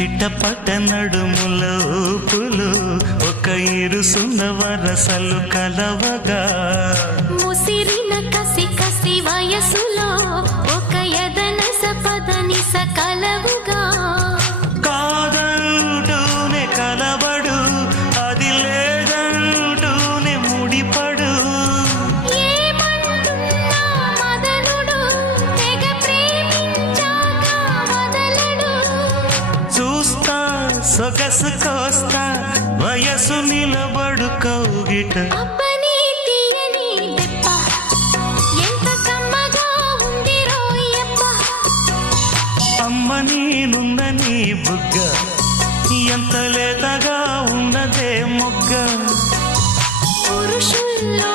చిట్టపట్ట నడుముల ఊపులు ఒక ఇరుసున్న వరసలు కలవగా ముసిరిన కసి కసి వయసులో ఒక యదన సపదని సకలవుగా కాదంటూనే కలబడు అది లేదంటూనే ముడిపడు ఏమంటున్నా మదనుడు తెగ ప్రేమించాక వదలడు చూస్తా సొగసు కోస్తా వయసు నిలబడు కౌగిట అబ్బని తీయని దెబ్బ ఎంత కమ్మగా ఉంది రోయప్ప అమ్మ నేనున్న నీ బుగ్గ ఎంత లేతగా ఉన్నదే మొగ్గ పురుషుల్లో